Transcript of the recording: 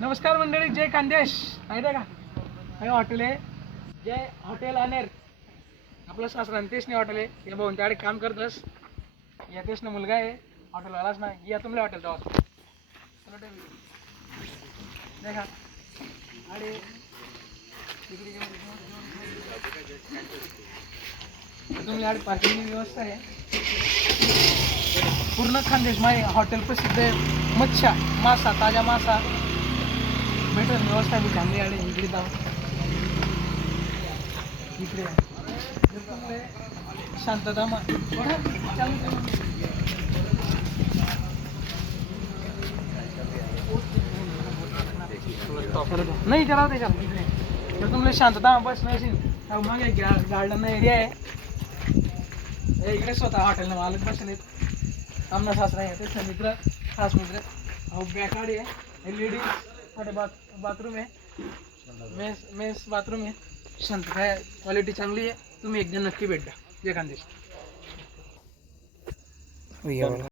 नमस्कार मंडळी, जय खानदेश. माहिती आहे का हे हॉटेल आहे जय हॉटेल अनेर. आपलं सासरा तेच नाही हॉटेल आहे. हे भाऊन त्याकडे काम करतस या तेच ना मुलगा आहे हॉटेलवालाच ना. या तुमले हॉटेल जावा देखा आणि तुमल्याकडे पार्किंग व्यवस्था आहे. पूर्ण खानदेश माय हॉटेल प्रसिद्ध आहे. मच्छा मासा ताजा मासा भेटत व्यवस्था बी चांगली आहे. इकडे जाऊ इकडे शांतता नाही करा त्याच्या इकडे जर तुम्हाला शांतता बस नाही मग गार्डन एरिया आहे. इकडे स्वतः हॉटेलला मालक बसलेत. आमना सासरा आहे तेच मित्र खास मित्र. अहो बॅकआड आहे लेडीज मध्ये बाथरूम आहे. मेस बाथरूम आहे. शांतता आहे. क्वालिटी चांगली आहे. तुम्ही एकदा नक्की भेट द्या. जय खानदेश.